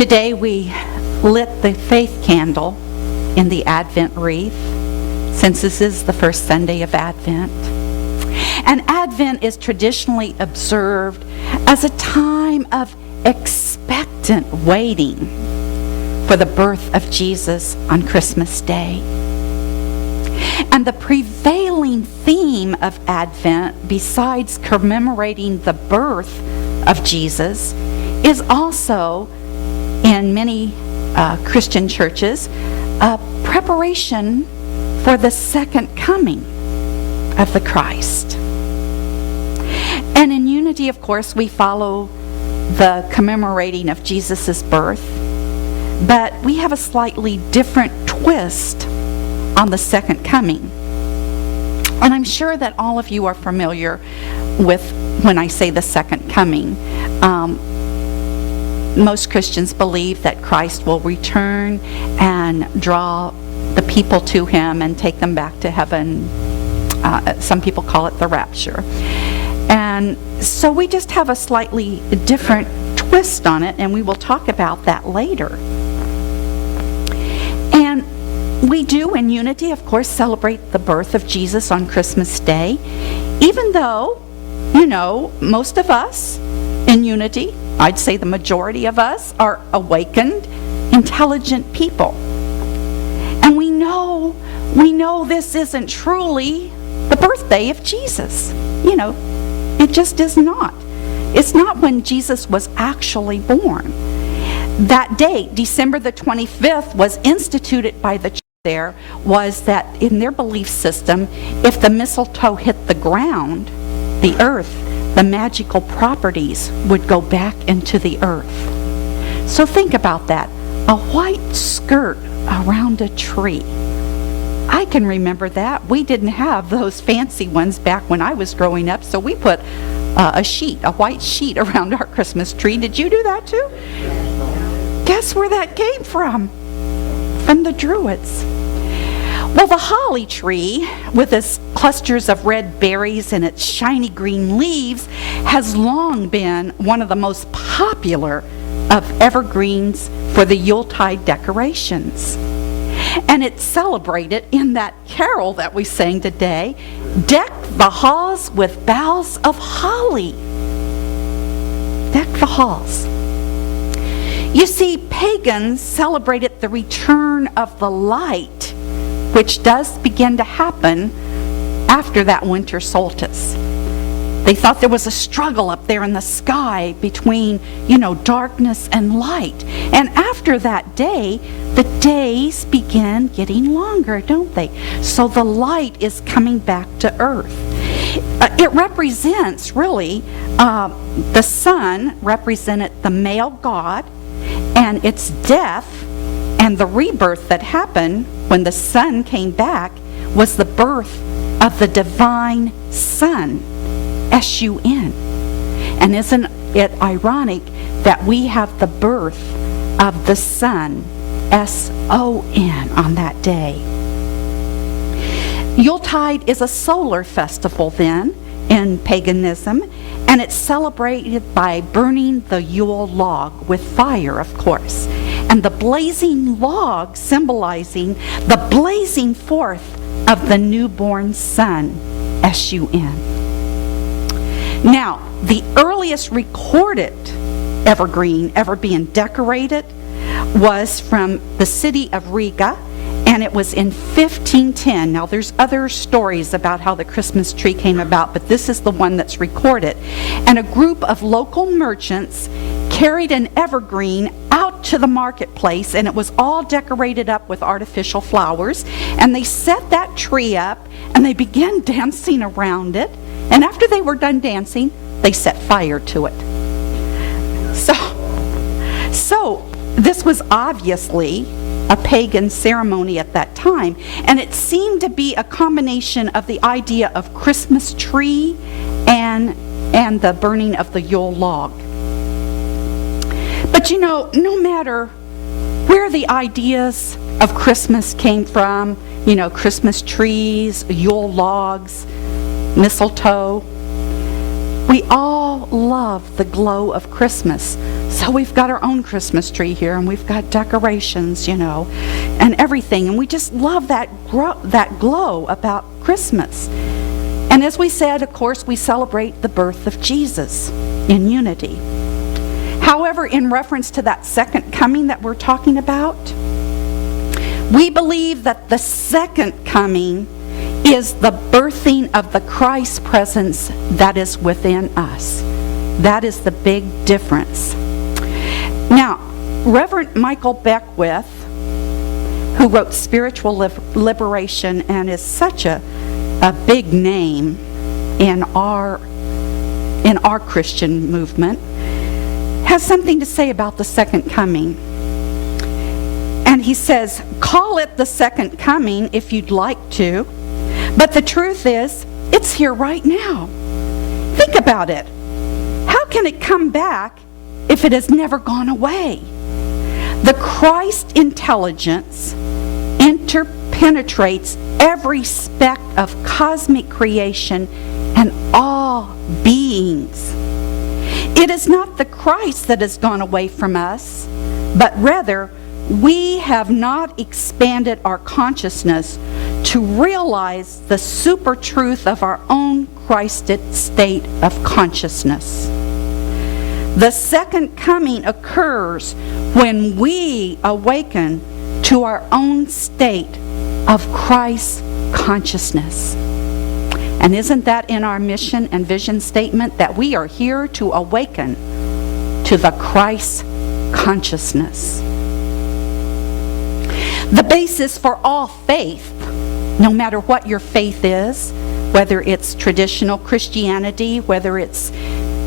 Today we lit the faith candle in the Advent wreath, since this is the first Sunday of Advent. And Advent is traditionally observed as a time of expectant waiting for the birth of Jesus on Christmas Day. And the prevailing theme of Advent, besides commemorating the birth of Jesus, is also, in many Christian churches, a preparation for the second coming of the Christ. And in Unity, of course, we follow the commemorating of Jesus' birth, but we have a slightly different twist on the second coming. And I'm sure that all of you are familiar with when I say the second coming. Most Christians believe that Christ will return and draw the people to him and take them back to heaven. Some people call it the rapture. And so we just have a slightly different twist on it, and we will talk about that later. And we do, in Unity, of course, celebrate the birth of Jesus on Christmas Day, even though, most of us in Unity, I'd say the majority of us, are awakened, intelligent people. And we know this isn't truly the birthday of Jesus. It just is not. It's not when Jesus was actually born. That date, December the 25th, was instituted by the church there, was that in their belief system, if the mistletoe hit the ground, the earth, the magical properties would go back into the earth. So think about that. A white skirt around a tree. I can remember that. We didn't have those fancy ones back when I was growing up, so we put a white sheet around our Christmas tree. Did you do that too? Guess where that came from? From the Druids. Well, the holly tree, with its clusters of red berries and its shiny green leaves, has long been one of the most popular of evergreens for the Yuletide decorations. And it's celebrated in that carol that we sang today, "Deck the halls with boughs of holly." Deck the halls. You see, pagans celebrated the return of the light, which does begin to happen after that winter solstice. They thought there was a struggle up there in the sky between, darkness and light. And after that day, the days begin getting longer, don't they? So the light is coming back to earth. It represents, really, the sun represented the male god, and its death and the rebirth that happened when the sun came back was the birth of the divine Son, S-U-N. And isn't it ironic that we have the birth of the Son, S-O-N, on that day? Yuletide is a solar festival then in paganism, and it's celebrated by burning the Yule log with fire, of course, and the blazing log symbolizing the blazing forth of the newborn sun, S-U-N. Now, the earliest recorded evergreen ever being decorated was from the city of Riga, and it was in 1510. Now, there's other stories about how the Christmas tree came about, but this is the one that's recorded. And a group of local merchants carried an evergreen out to the marketplace, and it was all decorated up with artificial flowers. And they set that tree up, and they began dancing around it. And after they were done dancing, they set fire to it. So this was obviously a pagan ceremony at that time, and it seemed to be a combination of the idea of Christmas tree and the burning of the Yule log. But no matter where the ideas of Christmas came from, Christmas trees, Yule logs, mistletoe, we all love the glow of Christmas So we've got our own Christmas tree here, and we've got decorations, and everything. And we just love that glow about Christmas. And as we said, of course, we celebrate the birth of Jesus in unity. However, in reference to that second coming that we're talking about, we believe that the second coming is the birthing of the Christ presence that is within us. That is the big difference. Now, Reverend Michael Beckwith, who wrote Spiritual Liberation and is such a big name in our Christian movement, has something to say about the second coming. And he says, call it the second coming if you'd like to, but the truth is, it's here right now. Think about it. How can it come back if it has never gone away? The Christ intelligence interpenetrates every speck of cosmic creation and all beings. It is not the Christ that has gone away from us, but rather we have not expanded our consciousness to realize the super truth of our own Christed state of consciousness. The second coming occurs when we awaken to our own state of Christ consciousness. And isn't that in our mission and vision statement, that we are here to awaken to the Christ consciousness? The basis for all faith, no matter what your faith is, whether it's traditional Christianity, whether it's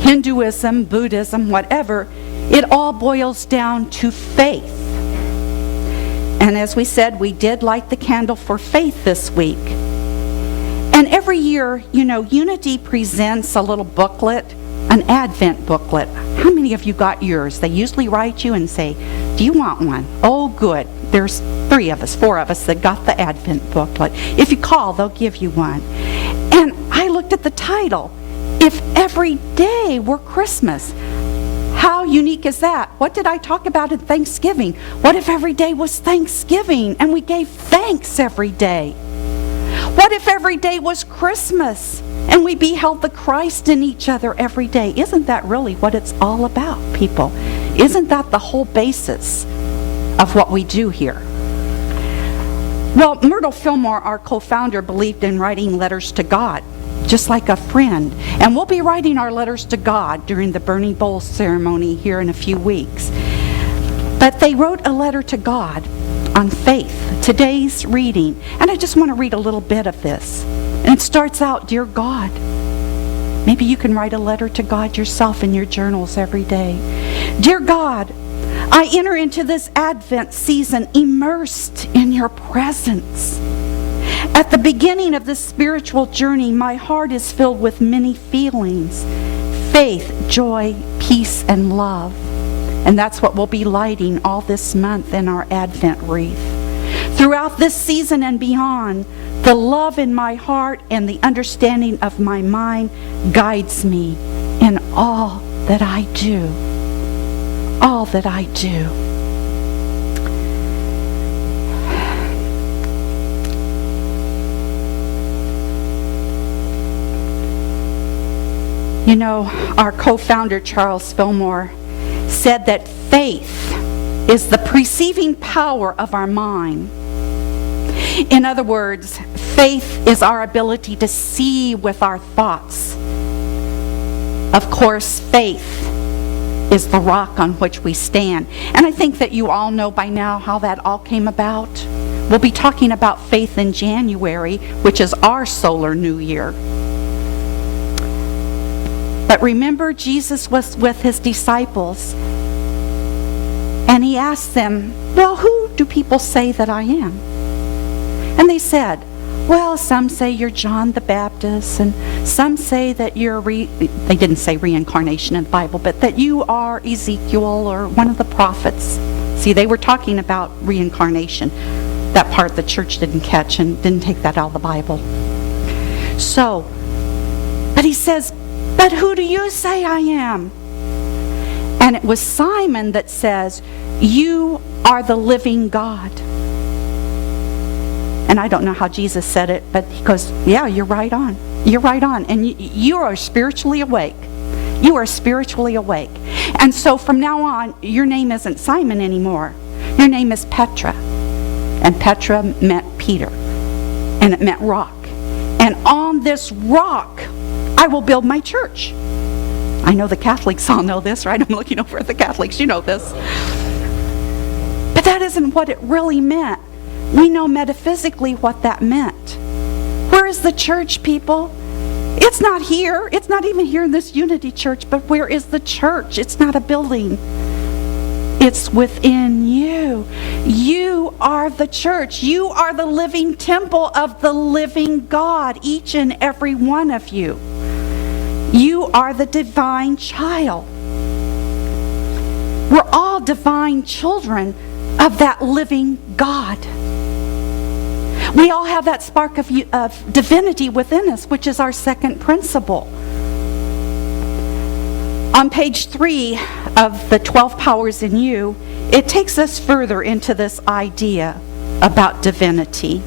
Hinduism, Buddhism, whatever, it all boils down to faith. And as we said, we did light the candle for faith this week. And every year, Unity presents a little booklet, an Advent booklet. How many of you got yours? They usually write you and say, do you want one? Oh, good. There's 4 of us that got the Advent booklet. If you call, they'll give you one. And I looked at the title, If Every Day Were Christmas. How unique is that? What did I talk about in Thanksgiving? What if every day was Thanksgiving and we gave thanks every day? What if every day was Christmas and we beheld the Christ in each other every day? Isn't that really what it's all about, people? Isn't that the whole basis of what we do here? Well, Myrtle Fillmore, our co-founder, believed in writing letters to God, just like a friend. And we'll be writing our letters to God during the Burning Bowl ceremony here in a few weeks. But they wrote a letter to God on faith, today's reading. And I just want to read a little bit of this. And it starts out, Dear God. Maybe you can write a letter to God yourself in your journals every day. Dear God, I enter into this Advent season immersed in your presence. At the beginning of this spiritual journey, my heart is filled with many feelings: faith, joy, peace, and love. And that's what we'll be lighting all this month in our Advent wreath. Throughout this season and beyond, the love in my heart and the understanding of my mind guides me in all that I do. All that I do. Our co-founder, Charles Fillmore, said that faith is the perceiving power of our mind. In other words, faith is our ability to see with our thoughts. Of course, faith is the rock on which we stand. And I think that you all know by now how that all came about. We'll be talking about faith in January, which is our solar new year. But remember, Jesus was with his disciples, and he asked them, well, who do people say that I am? And they said, well, some say you're John the Baptist, and some say that you're, they didn't say reincarnation in the Bible, but that you are Ezekiel or one of the prophets. See, they were talking about reincarnation. That part the church didn't catch and didn't take that out of the Bible. So, but he says, but who do you say I am? And it was Simon that says, "You are the living God." And I don't know how Jesus said it, but he goes, "Yeah, you're right on. You're right on. And you are spiritually awake. You are spiritually awake." And so from now on, your name isn't Simon anymore. Your name is Petra. And Petra meant Peter. And it meant rock. And on this rock, I will build my church. I know the Catholics all know this, right? I'm looking over at the Catholics. You know this. But that isn't what it really meant. We know metaphysically what that meant. Where is the church, people? It's not here. It's not even here in this Unity Church, but where is the church? It's not a building. It's within you. You are the church. You are the living temple of the living God, each and every one of you. You are the divine child. We're all divine children of that living God. We all have that spark of divinity within us, which is our second principle. On page 3 of the 12 Powers in You, it takes us further into this idea about divinity.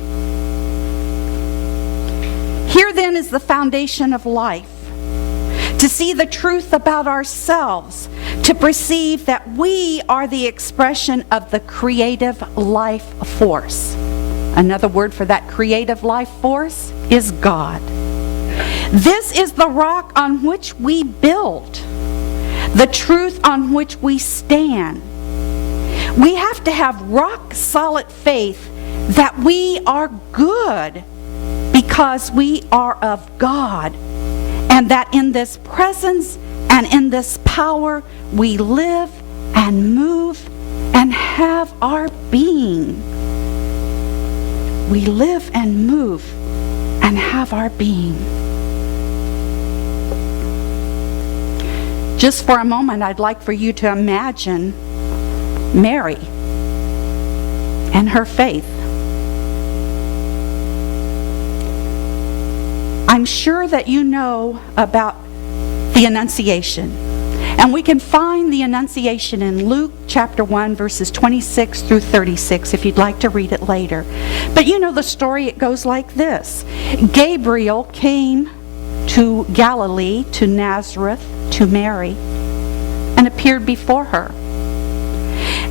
Here then is the foundation of life. To see the truth about ourselves, to perceive that we are the expression of the creative life force. Another word for that creative life force is God. This is the rock on which we build, the truth on which we stand. We have to have rock solid faith that we are good because we are of God, and that in this presence and in this power we live and move and have our being. We live and move and have our being. Just for a moment, I'd like for you to imagine Mary and her faith. I'm sure that you know about the Annunciation. And we can find the Annunciation in Luke chapter 1, verses 26 through 36, if you'd like to read it later. But you know the story, it goes like this. Gabriel came to Galilee, to Nazareth, to Mary, and appeared before her.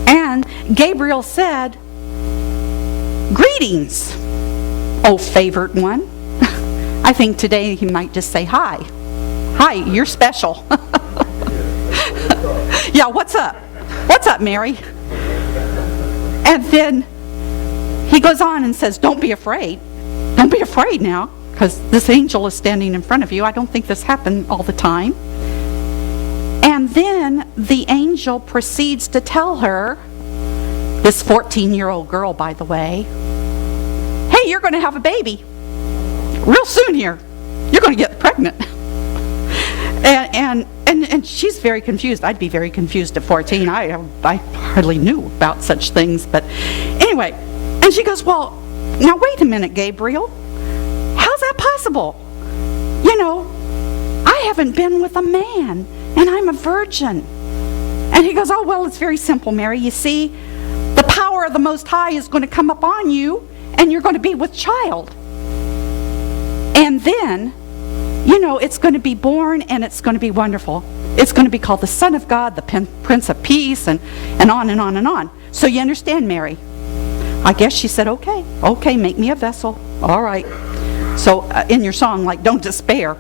And Gabriel said, "Greetings, O favored one." I think today he might just say, "Hi. Hi, you're special." Yeah, what's up? What's up, Mary? And then he goes on and says, "Don't be afraid. Don't be afraid now, because this angel is standing in front of you." I don't think this happened all the time. And then the angel proceeds to tell her, this 14-year-old girl, by the way, "Hey, you're going to have a baby real soon here. You're going to get pregnant." And she's very confused. I'd be very confused at 14. I hardly knew about such things. But anyway, and she goes, "Well, now wait a minute, Gabriel. How's that possible? You know, I haven't been with a man, and I'm a virgin." And he goes, "Oh, well, it's very simple, Mary. You see, the power of the Most High is going to come upon you, and you're going to be with child. And then, you know, it's going to be born, and it's going to be wonderful. It's going to be called the Son of God, the Prince of Peace, and on and on and on. So you understand, Mary?" I guess she said, okay, make me a vessel. All right. So in your song, like, "Don't despair."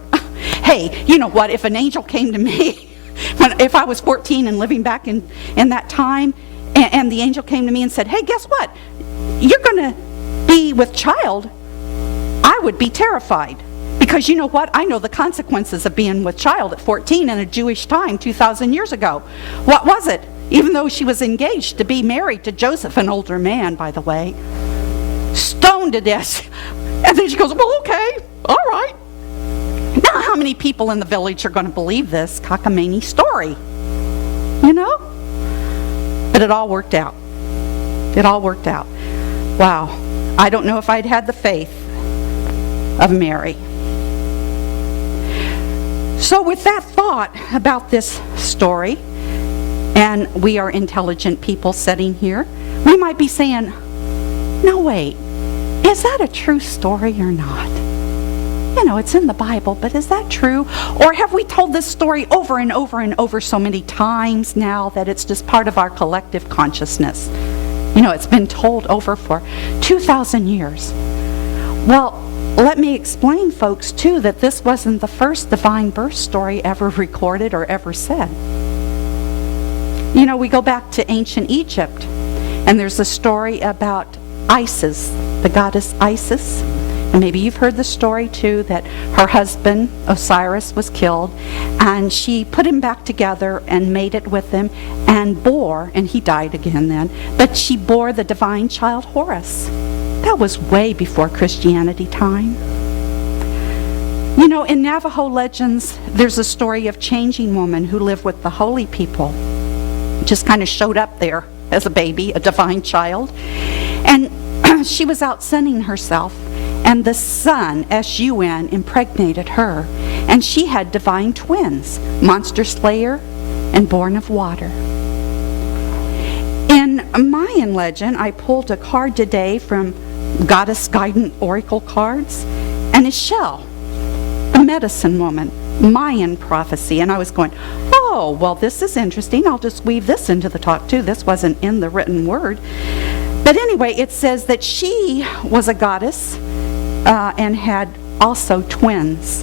Hey, you know what? If an angel came to me, if I was 14 and living back in that time, and the angel came to me and said, "Hey, guess what? You're going to be with child," I would be terrified. Because you know what? I know the consequences of being with child at 14 in a Jewish time 2,000 years ago. What was it? Even though she was engaged to be married to Joseph, an older man, by the way, stoned to death. And then she goes, "Well, okay, all right." Now, how many people in the village are going to believe this cockamamie story? You know? But it all worked out. It all worked out. Wow. I don't know if I'd had the faith of Mary. So with that thought about this story, and we are intelligent people sitting here, we might be saying, no, wait, is that a true story or not? You know, it's in the Bible, but is that true? Or have we told this story over and over and over so many times now that it's just part of our collective consciousness? You know, it's been told over for 2,000 years. Well, let me explain, folks, too, that this wasn't the first divine birth story ever recorded or ever said. You know, we go back to ancient Egypt, and there's a story about Isis, the goddess Isis. And maybe you've heard the story too, that her husband Osiris was killed, and she put him back together and mated with him and bore, and he died again then, but she bore the divine child Horus. That was way before Christianity time. You know, in Navajo legends, there's a story of changing woman who lived with the holy people. Just kind of showed up there as a baby, a divine child. And she was out sunning herself, and the sun, S-U-N, impregnated her. And she had divine twins, monster slayer and born of water. In Mayan legend, I pulled a card today from Goddess Guidance Oracle cards, and it's Shell, a medicine woman, Mayan prophecy. And I was going, oh, well, this is interesting. I'll just weave this into the talk too. This wasn't in the written word. But anyway, it says that she was a goddess and had also twins.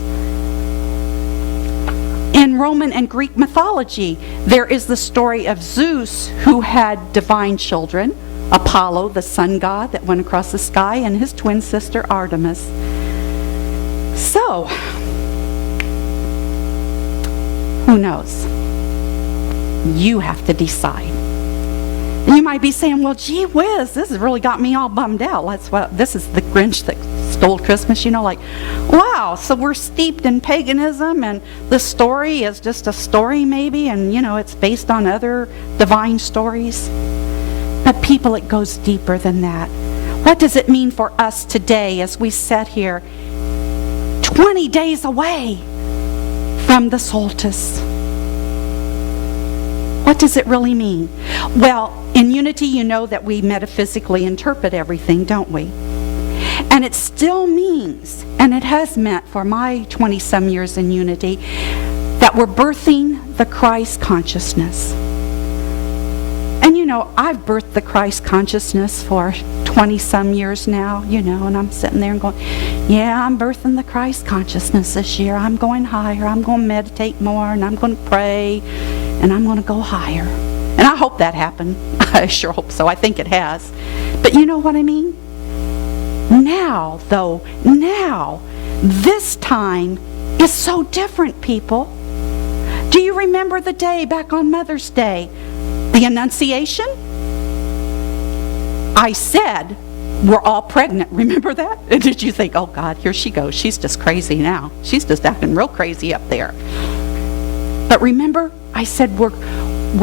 In Roman and Greek mythology, there is the story of Zeus, who had divine children, Apollo, the sun god that went across the sky, and his twin sister Artemis. So, who knows? You have to decide. And you might be saying, well, gee whiz, this has really got me all bummed out. This is the Grinch that stole Christmas, you know, like, wow, so we're steeped in paganism, and the story is just a story maybe, and, you know, it's based on other divine stories. But people, it goes deeper than that. What does it mean for us today as we sit here 20 days away from the solstice? What does it really mean? Well, in Unity, you know that we metaphysically interpret everything, don't we? And it still means, and it has meant for my 20-some years in Unity, that we're birthing the Christ consciousness. And you know, I've birthed the Christ consciousness for 20-some years now, you know, and I'm sitting there and going, yeah, I'm birthing the Christ consciousness this year. I'm going higher. I'm going to meditate more, and I'm going to pray, and I'm going to go higher. And I hope that happened. I sure hope so. I think it has. But you know what I mean? Now, though, this time is so different, people. Do you remember the day back on Mother's Day? The Annunciation? I said, we're all pregnant. Remember that? And did you think, oh God, here she goes. She's just crazy now. She's just acting real crazy up there. But remember, I said we're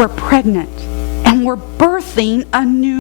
pregnant, and we're birthing a new